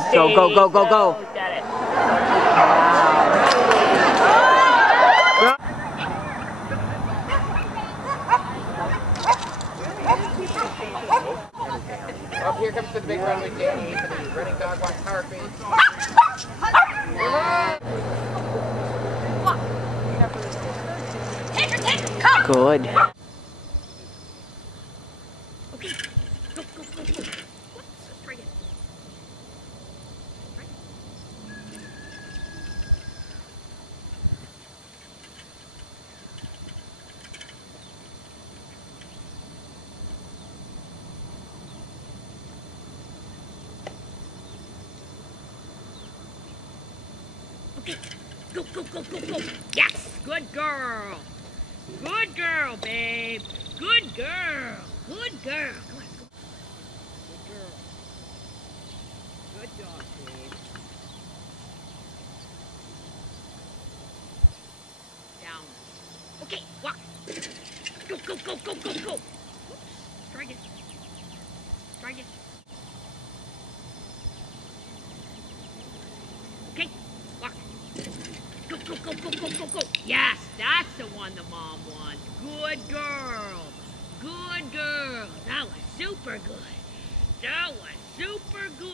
babe. Go, go, go, go, go. Got it. Up here comes to the big runway, Danny, for the running dog walk power phase. Good. Okay. Go, go, go, go. Try again. Okay. Go, go, go, go, go. Yes! Good girl. Good girl, babe. Good girl. Good girl. Come on, come on. Good girl. Good dog, babe. Down. Okay, walk. Go, go, go, go, go, go. Whoops. Try again. Try again. Okay, walk. Go, go, go, go, go, go, go. Yes, that's the one the mom wants. Good girl. Good girl. That was super good. That was super good.